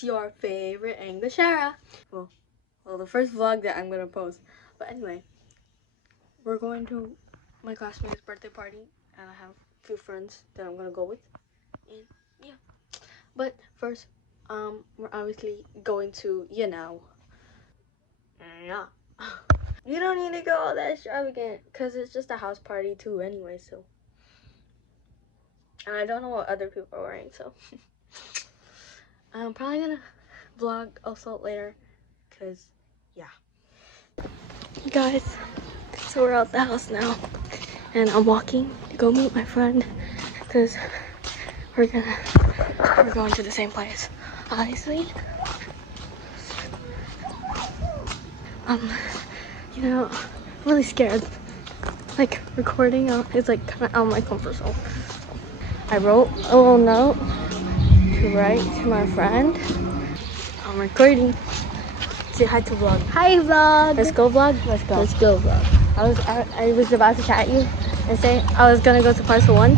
It's your favorite English era. Well, the first vlog that I'm gonna post. But anyway, we're going to my classmate's birthday party, and I have a few friends that I'm gonna go with. And yeah, but first, we're obviously going to, yeah. You don't need to go all that extravagant, cause it's just a house party too, anyway. So, and I don't know what other people are wearing, so I'm probably gonna vlog also later, cause yeah. Guys, so we're out the house now, and I'm walking to go meet my friend, cause we're going to the same place, obviously. You know, I'm really scared. Like, recording is like kind of out of my comfort zone. I wrote a little note to write to my friend. I'm recording. Say hi to vlog. Hi vlog. Let's go vlog. Let's go. Let's go vlog. I was about to chat you and say I was gonna go to Parcel 1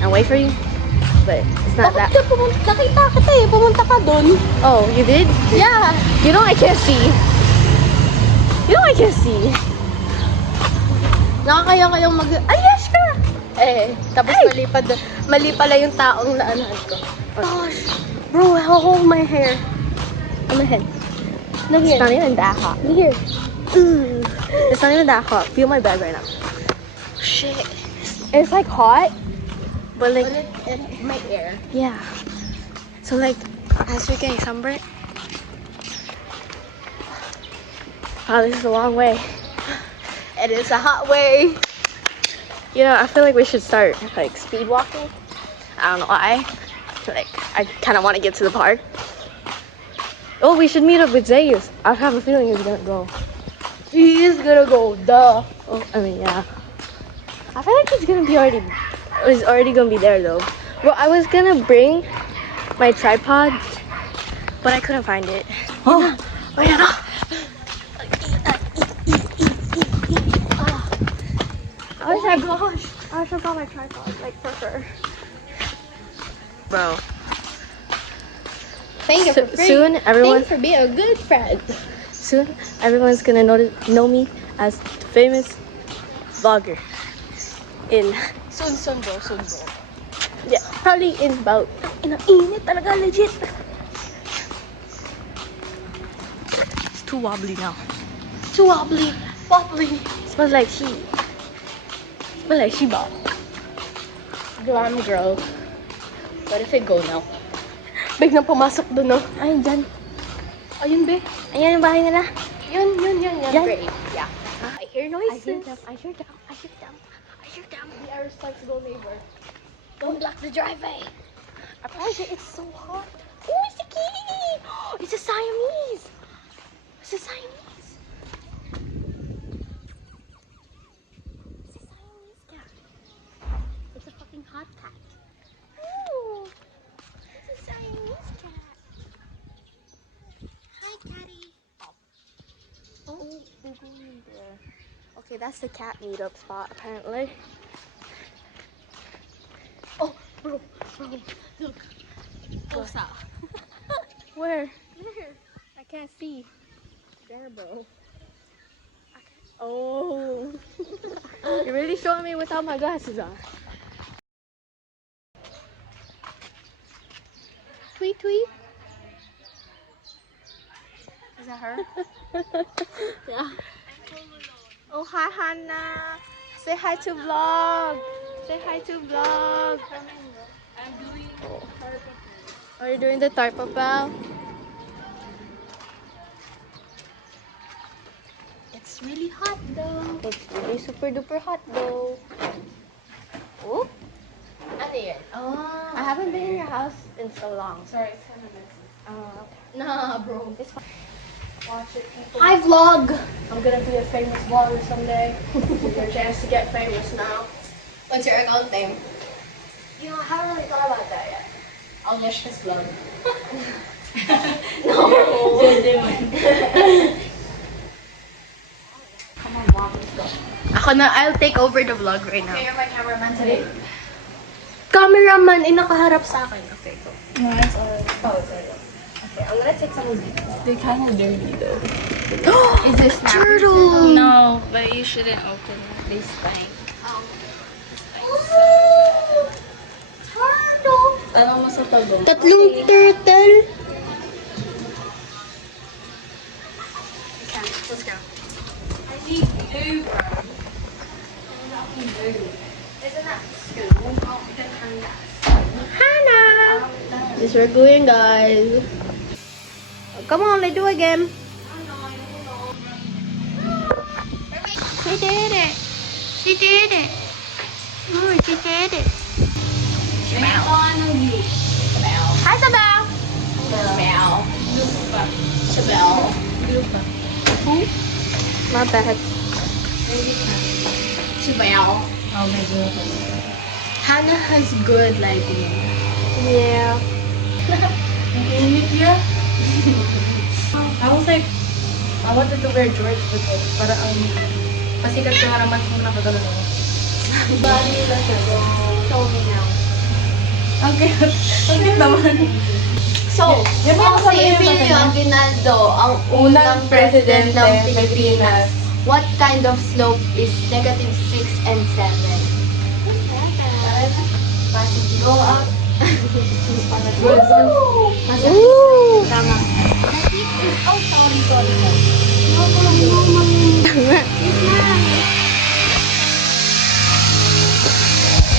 and wait for you, but it's not that. Nakita kita eh. Pumunta ka dun. Oh, you did? Yeah. You know I can't see. You know I can't see. Nakakaya-kayang Yes ka! Eh, tapos mali pala yung taong naanahan ko. Gosh, bro, how hold my hair on my head? No, It's not even that hot. Here. It's not even that hot. Feel my bag right now. Shit. It's like hot, but like My air. yeah. So like as we're getting sunburnt. Wow, this is a long way. It is a hot way. You know, I feel like we should start like speed walking. I don't know why. Like I kind of want to get to the park. Oh, we should meet up with Zayus. I have a feeling he's gonna go. He is gonna go. Duh. Oh, I mean, yeah. I feel like he's already gonna be there though. Well, I was gonna bring my tripod, but I couldn't find it. Oh yeah, no. Oh my gosh, I should have my tripod, like for sure. Bro. Thank you for free. Soon, everyone. Thanks for being a good friend. Soon, everyone's gonna know me as the famous vlogger. Soon, bro. Yeah, probably in about. Init talaga, legit. It's too wobbly now. Too wobbly. Smells like she. Smells like she bought. Glam girl. What if it go now? Biglang pumasok dun, no? Ayun dyan. Ayun, be. Ayan yung bahay nila. Yun. Yan? Great. Yeah. I hear noises. I hear them. We are responsible neighbor. Don't block the driveway. Apparently, it's so hot. Oh, it's a kitty. It's a Siamese. It's a Siamese cat. It's a fucking hot cat. Oh, it's a Siamese cat. Hi, catty. Oh, they're going in there. Okay, that's the cat meetup spot, apparently. Oh, bro, look. Close up. Where? There. I can't see. There, bro. Oh. You're really showing me without my glasses on. Tweet. Is that her? Yeah. Oh, hi, Hannah. Say hi to vlog. I'm doing Are you doing the tarp pal? It's really hot though. It's really super duper hot though. Oh, Ano yan? Oh. I haven't been in your house in so long. Sorry, it's kind of messy. Okay. Nah, bro. It's fine. Watch it, people. Hi vlog. I'm gonna be a famous vlogger someday. It's your chance to get famous now. What's your account name? You know, I haven't really thought about that yet. Agnieszka's vlog. No. Come on, mom, let's go. I'll take over the vlog right now. You're my cameraman today. cameraman ay nakaharap sa akin. Okay, go. No, it's alright. Oh, sorry. Okay, I'm gonna take some of these. They're kind of dirty though. Is this turtle? No, but you shouldn't open it. They stank. Turtle! Tanong mo sa tago. Tatlong turtle? Let's go. I need two. Isn't that school? Oh, we can turn that. Hannah! This we're going, guys. Come on, let's do it again. She did it. She did it. Oh, she did it. Hi, Sabel. My bad. Oh my god. Hannah has good lighting. Yeah. Yeah. I was like, I wanted to wear George but para ang pasikat ko nga naman kung nakagano ako. Bali na siya. Show me now. Okay. Ang cute naman. So, Yan ba yung si kasama yung Emilio tatay Aguinaldo, ang unang president ng Pilipinas. What kind of slope is negative 6 and 7? Go up. Ooh! Tama. Oh, sorry.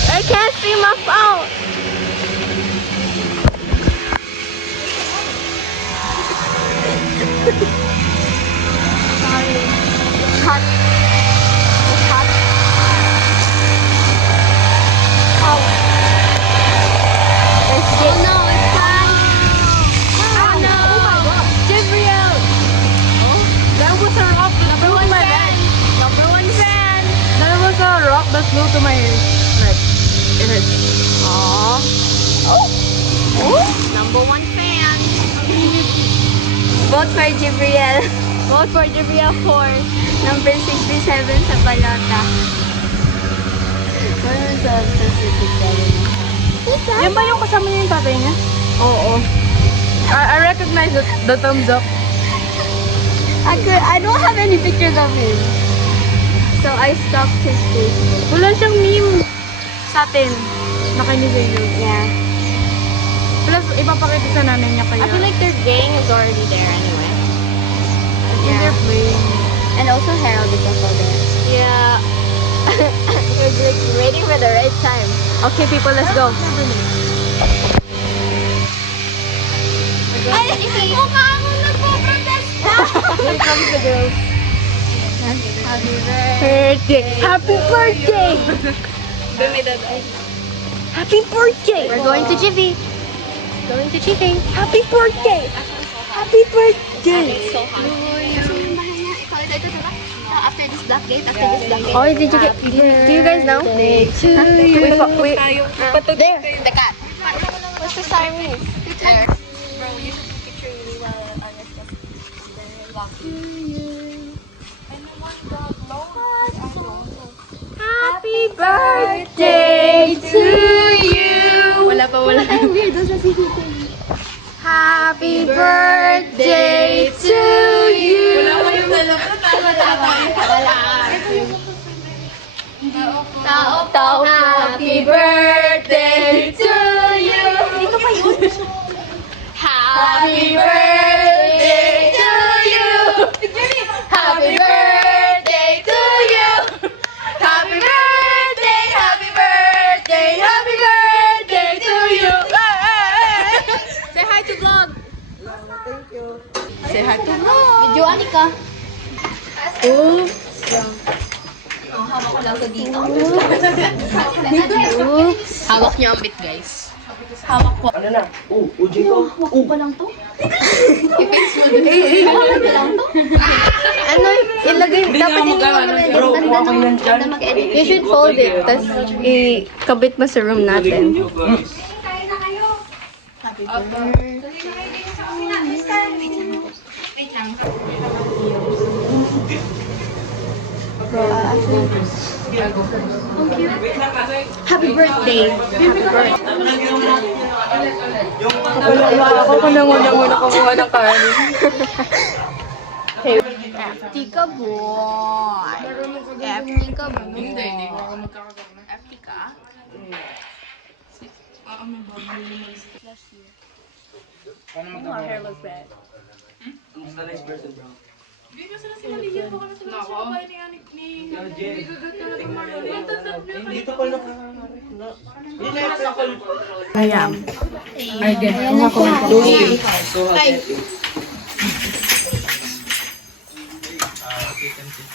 I can't see my phone. Sorry. It's hot. It's hot. Oh. Let's get. Oh no, it's hot. Oh no. Oh my god. Gabriel. Oh, that was a rock that Number flew one to my fan. neck. Number one fan. That was a rock that flew to my neck. It hurt. Aww. Oh. Number one fan. Vote for Gabriel. Vote for Gabriel for number 67 sa balota. Yan ba yung kasama niya yung tatay niya? Oo. I recognize the thumbs up. I don't have any pictures of him. So I stalked his Facebook. Wala siyang meme sa atin. Nakinig sa'yo. Yeah. Plus, ipapakita sa nanay niya kaya. I feel like their gang is already there anyway. when they're playing. And also Harold is also there. Yeah. We're like waiting for the right time. Okay, people, let's go. Ay, mukha akong nagpo-protesta. Here comes the girls. Happy birthday. Happy birthday! Happy birthday. We're going to Jiffy. Going to Jiffy. Happy birthday. Happy birthday. So hot. After this black gate, Oh, did you get? Do you guys know? To you. There. Teka. What's the Siamese? There. Bro, you should picture me while Anya Happy birthday to you. Wala pa, wala. Happy birthday to you. Wala pa yung dalawa. Tao. Happy birthday to you. Dito pa yun. Happy birthday to you. Happy birthday to you. Happy birthday, happy birthday, happy birthday to you. Say hi to vlog. Say hi to Video Anika. Oops. Hawak niyo ang bit, guys. Ano na? Ujay ko. I-fix mo din. Ano, ilagay, dapat ito Bro, kumakain yan dyan. You should fold it, tapos ikabit mo sa room natin. Happy birthday. Ako ko na muna kumuha ng kanin. FT ka, boy. FT ka, boy. Hindi ko ako magkakagawa. FT ka? Oh, our hair looks bad. Kamusta na yung person, bro? Dito pa na. Ayan. Again, kuha ko ng kanin.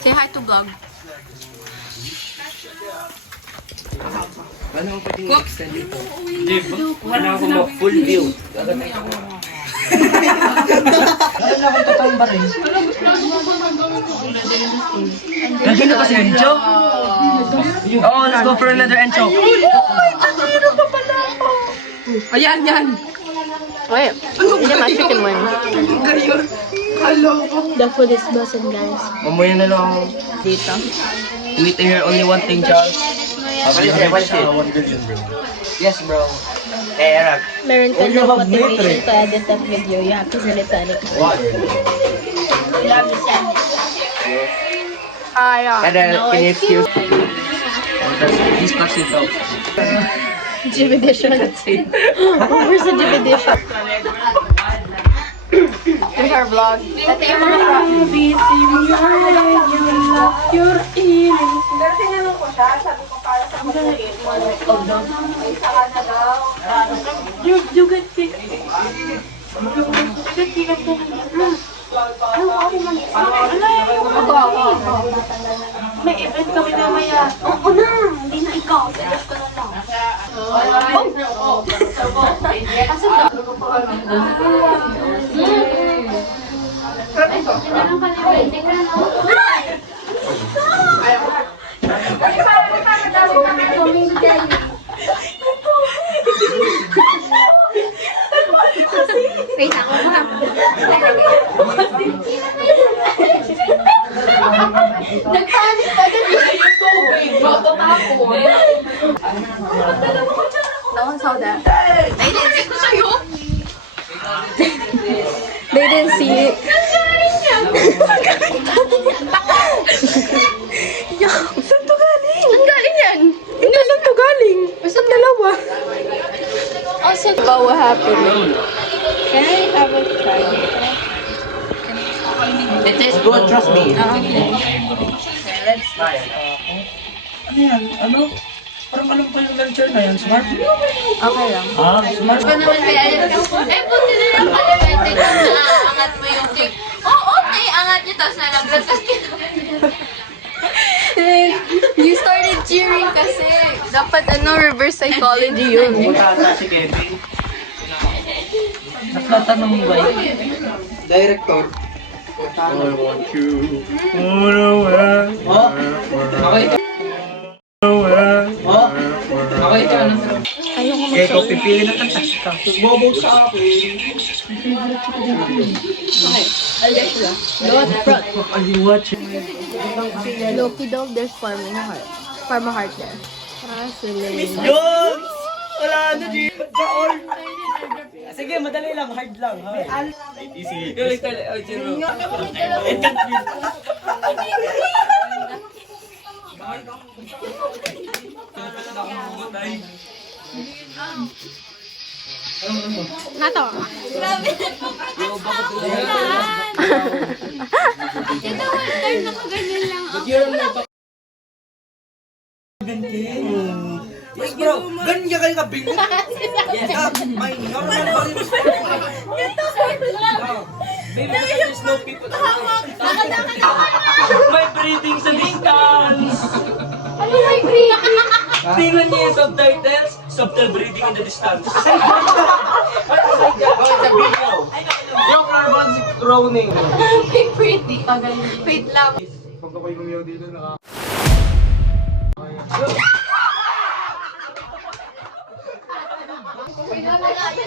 Say hi to vlog. Ano ang pwedeng extend dito? Jib, wala ako ma-full view. Ano na akong totoong ba rin? Nandiyan na pa si Encho? Oh, let's go for another Encho. Ayan, yan. Wait, hindi my chicken wings. The food is bussin', guys. Mamaya na lang. Dito. You need to hear only one thing, Charles. What is it? What is it? 1 billion, bro. Yes, bro. Eh, Arab. Meron ka Oh, you ng have motivation metric. to edit that video. You have to salita it. What? You have to send it. Can you excuse? He's passing out. Jimmy Edition. Where's the Jimmy Edition? Here's our vlog. Ito yung mga props. May event kami mamaya. Oo na, hindi na ikaw. Seryoso ka na lang. Wait, ako na. Nagpanik ka din. No one saw that. They didn't see it. Saan to galing? Saan galing yan? Hindi lang to galing. Basta dalawa. Also, But what happened? can I have a try? It tastes good, trust me. Let's try. Ano yan? Ano? Parang alam ko yung luncher na yan. Smart? Okay lang. Ah, smart. Ikaw naman may alam ka. Eh, buti na lang kalimented kung naaangat mo yung cake. Oo, naiangat niyo, tapos nalaglag. Tapos You started cheering kasi. Dapat reverse psychology yun. Punta si Kevin. Nagtatanong ba yun? Director. I want you. Oh? Okay. Oh? Okay ka na. Kaya ikaw pipili na tantas ka. Bobo sa akin. Are you watching? Loki daw, there's Pharma heart there. Yun! Wala na, G! Sige, madali lang. Hard lang. Easy. Nato. ito, one time nakaganyan lang ako. Yes, bro. Ganyan ka kayo kabingo. Yes, my normal body. Maybe there's no people. My breathing sa distance. Ano may green? Tingnan niyo yung subtitles. Subtle breathing in the distance. What is like that? Oh, it's a video. Yung carbon groaning. May pretty. Wait lang. Pag ako'y gumiyaw dito,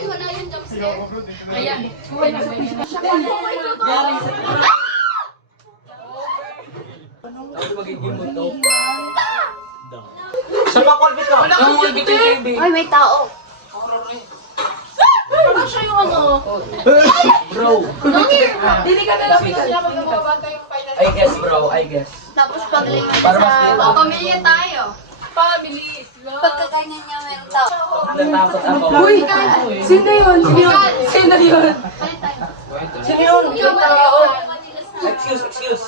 Wala yung jump scare. Ayan. Tapos magiging mundo. Sa makulbit ka. Ang kulbit yung TV. Ay, may tao. Ano siya yung ano? Bro. Dili ka na lang siya pag namabanta yung final. I guess bro, I guess. Tapos paglingan Para mas sa... clear. Pamilya tayo. Family. Pagkakainin niya meron tao. Natakot ako. Uy! Sino yun? Sino yun? Kain tayo. Sino yun? Yung tao. Excuse.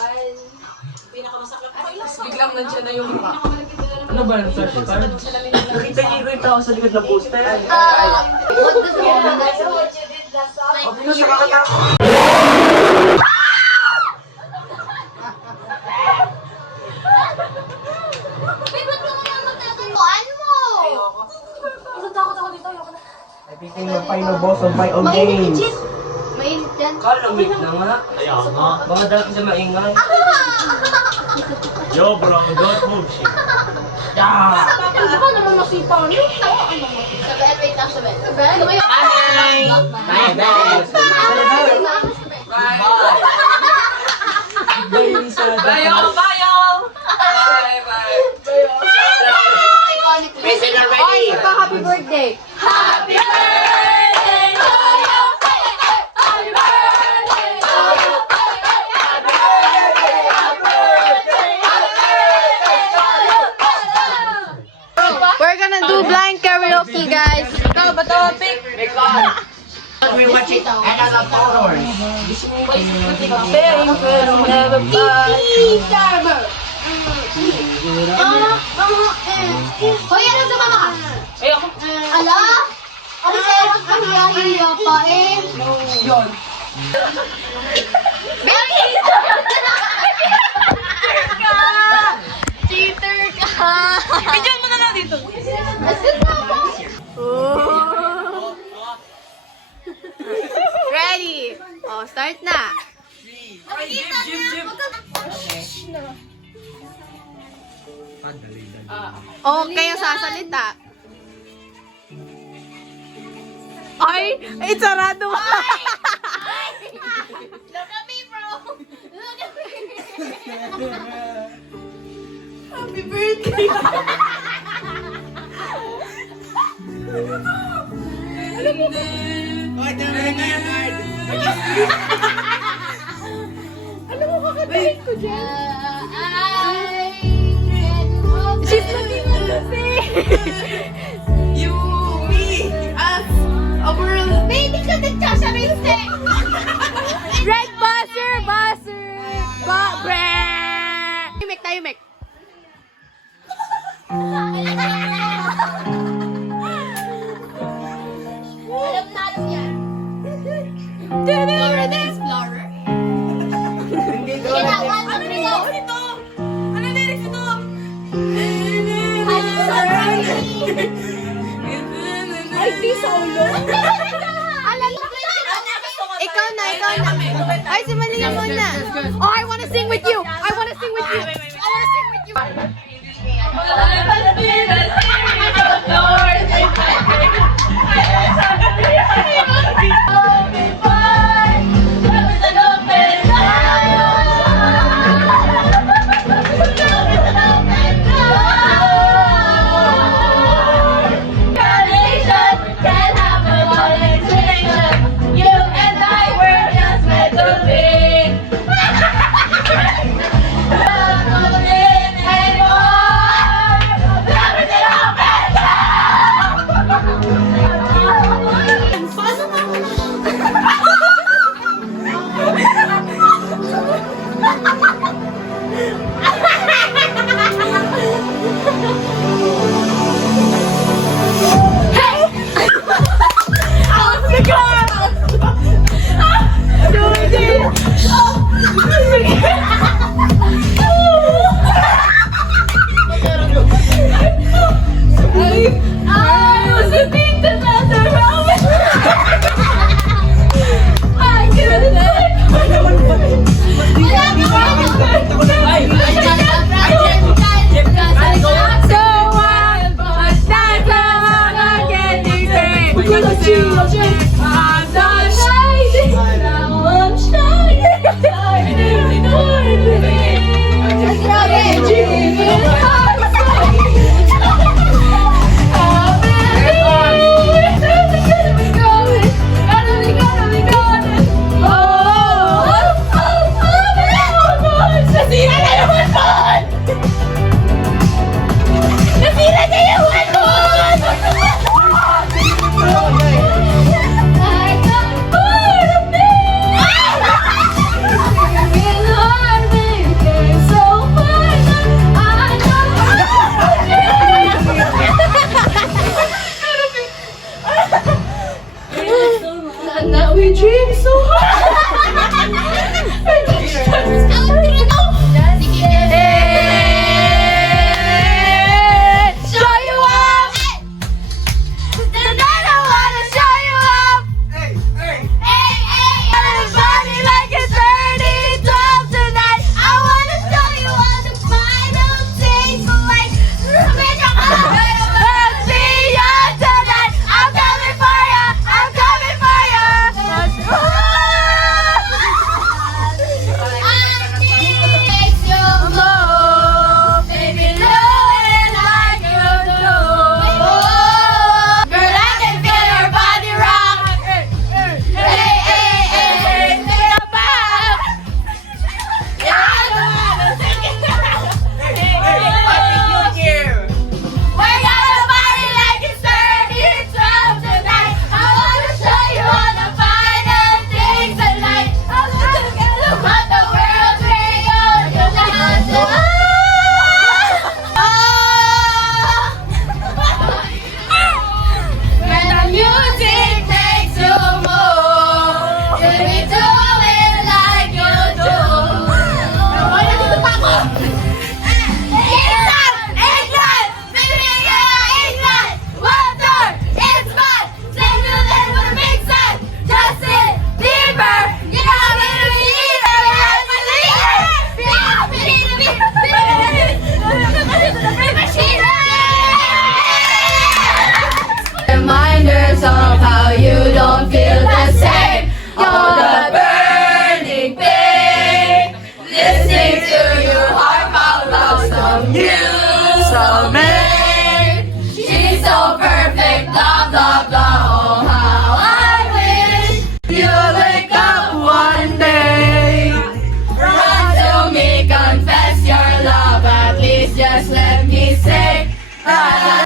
Biglang nandiyan na yung mukha. Ano ba yung flash card? Nakita niyo yung tao sa likod ng poster. What does it mean? Ano siya kakatakot? Ba't ka naman magtataguan mo? Takot ako dito. Ayoko na. I became the final boss of my own Mainit games. legit. Mainit yan. Kalamig na nga. Kaya nga. Mga dati siya maingay. Yo bro, don't move shit. Yeah! Ano ka naman masipang? Yung tao ano mo? Sabi, wait lang, sabi. Sabi, ano kayo? Bye bye! Bye sa Bayo! Bye! Bye! Prisoner ready! Happy birthday! Happy birthday to you! Happy birthday to you! Happy birthday! Happy birthday! We're gonna do blind karaoke, guys. Ikaw ba topic? We're watching another followers. Saying will never buy. Hoy, ano sa mama ka? Ayoko. Ala? Ano sa'yo? Ang hiya pa eh. Yun. Cheater ka! Bidyan mo na lang dito. Asin na ba? Ready? Oh, start na. Oh, kayo sasalita. Ay, sarado. Look at me, bro! Look at me! Happy birthday. She's looking at the You, me, us, a world. Baby ka din siya sa rinse! Red buzzer, brah. Tayo, Mek. Alam na alam yan. Explorer na explorer. Sige na, one, two, three, go. Ano lyrics ito? Ay, di solo. Alala ko Ikaw na. Ay, si Malia muna. Oh, I wanna sing with you. I wanna sing with you. You and I were just meant to be.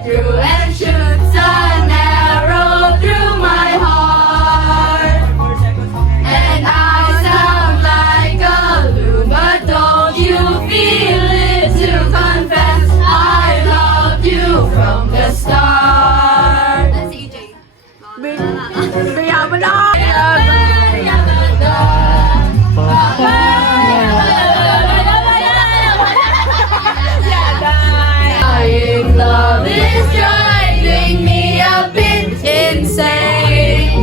Through and shoots an arrow through my heart. And I sound like a loon, but don't you feel it to confess I loved you from the start. That's EJ. Love is driving me a bit insane.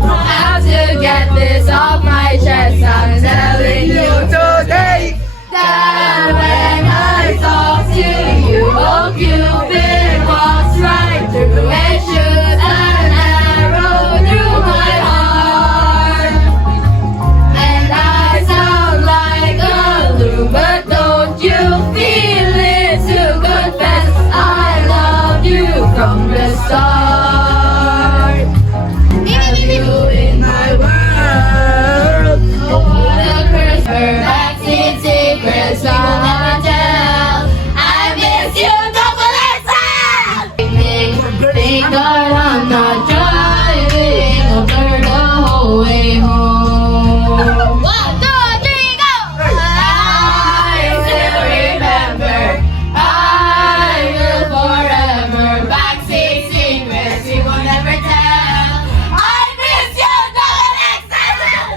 I have to get this off my chest. I'm telling you today that when I talk to you, oh Cupid walks right through and shoots an arrow through my heart. And I sound like a loon, but don't you feel it to confess I love you from the start. Have you in my world? Oh, the curse, her backseat secrets we will never tell. I miss you, double XL. Think that I'm not driving over the whole way home. 1, 2, 3, go! I still remember. I will forever backseat secrets we will never tell. I miss you, double XL.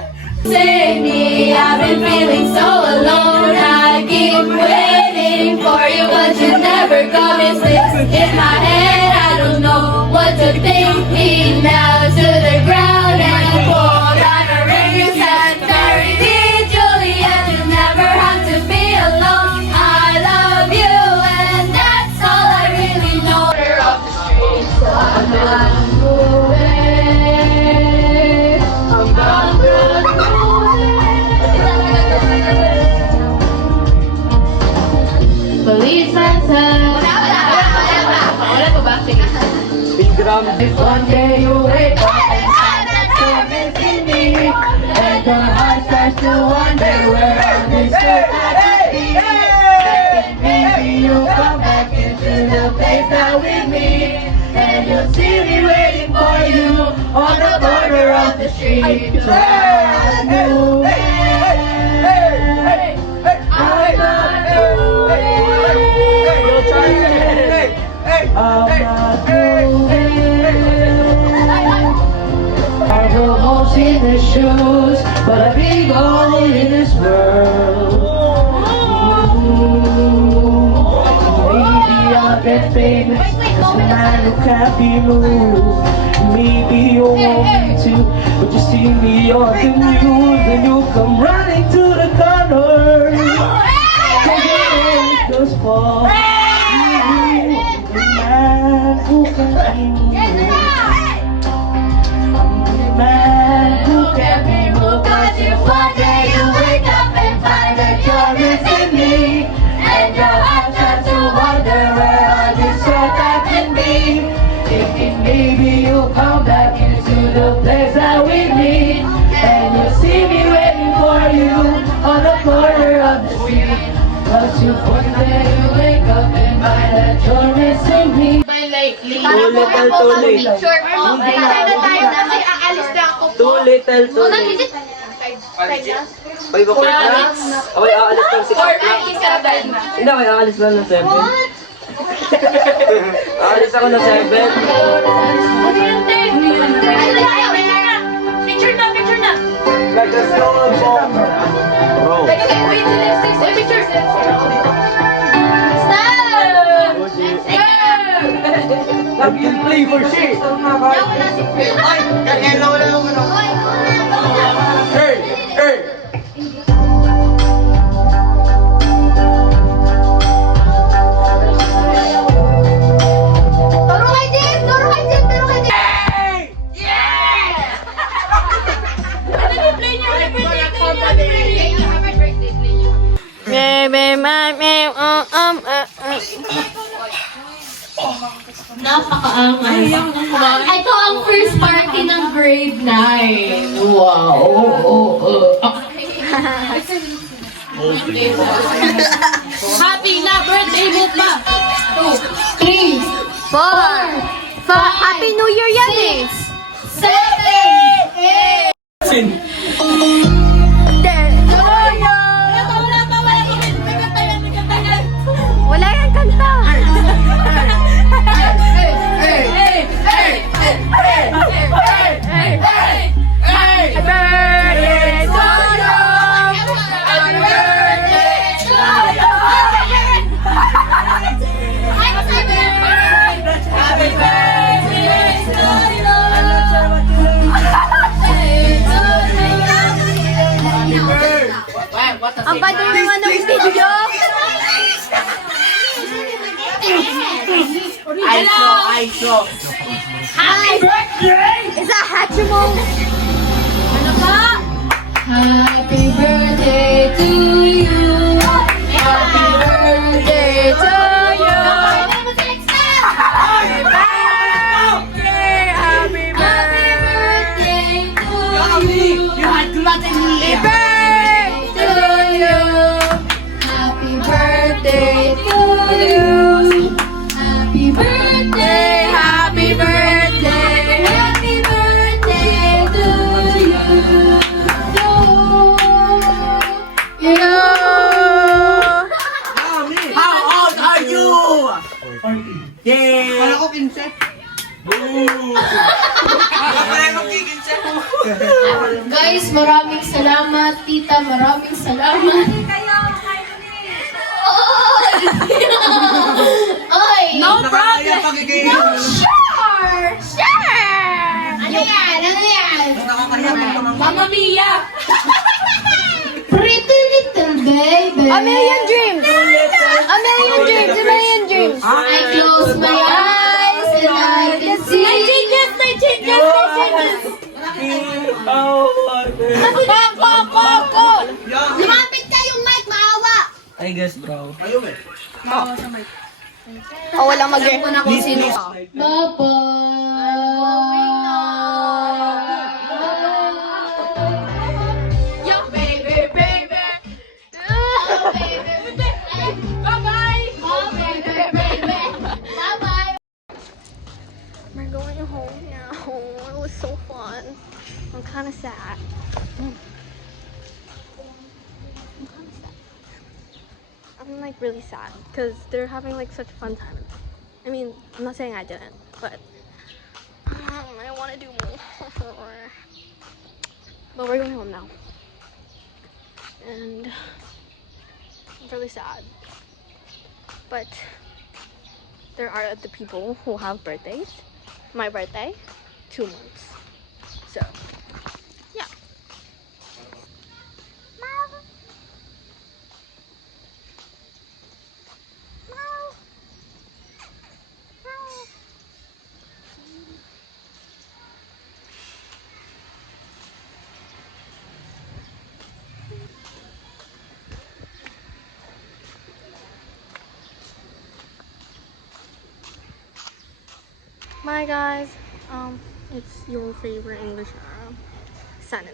Save me, I've been feeling so alone. I keep waiting for you, but you never come. It's this in my head. I don't know what to think. Me now to the ground and pull on a ring and bury me, Juliet. You never have to be alone. I love you, and that's all I really know. Off the street, so I'm not moving. I'm not moving. Policeman said, wala ko ba? Sige. If one day you wake up and find that you're missing me, and your heart starts to wonder where all this good has been, then maybe you'll come back into the place that we meet, and you'll see me waiting for you on the corner of the street. So I'm not moving. I'm not moving. I'm not moving. I will walk in the shoes, but I be going in this world. Maybe I'll get famous as a man who can't be moved. Maybe you'll want me to, but you see me on the news, and you'll come running to the corner. Take those falls. The man who can be moved. The man who can be moved. 'Cause if one day you wake up and find that you're missing me, and your heart starts to wonder where all this stuff can be, thinking maybe you'll come back into the place that we meet, and you'll see me waiting for you on the corner of the street. 'Cause if one day you wake up and find that you're missing me. Too little, too late. Too little, too late. Ay, bakit na? Okay, aalis lang si Kapla. Hindi, okay, aalis lang ng 7. Aalis ako ng 7. Picture na, picture na. Like a slow bomb. Bro. Wait, picture. I can play for shit. Hey, hey. Napakaangas. Ito ang first party ng grade 9. Wow. Happy na birthday mo pa. 2, 3. Happy New Year yan eh! 7, 8. Wala yan kanta! Happy birthday to ang padre naman ng video! Happy birthday! Is that Hatchimong? Happy birthday to you. Happy birthday to you. Happy birthday to you. Happy birthday to you. Happy birthday. Happy birthday. Happy birthday to you. How old are you? Yeah! Wala ko 15. Guys, maraming salamat. Tita, maraming salamat. Oy! No problem! No, sure! Sure! Ano yan? Ano yan? Mamma Mia! Pretty little baby. A million dreams! A million dreams! A million dreams! I close my eyes and I can see. My changes! My changes! My changes! Ko! Lumapit kayong mic, maawa! I guess, bro. Oh, walang mag-re. Please, please. Yo, baby, baby. Oh, baby, baby. Bye-bye. Oh, baby, baby. Bye-bye. We're going home now. It was so fun. I'm kind of sad. I'm like really sad because they're having like such a fun time. I mean, I'm not saying I didn't, but I want to do more. But we're going home now. And I'm really sad. But there are other people who have birthdays. My birthday, 2 months. So, yeah. Bye guys. It's your favorite English Sanan.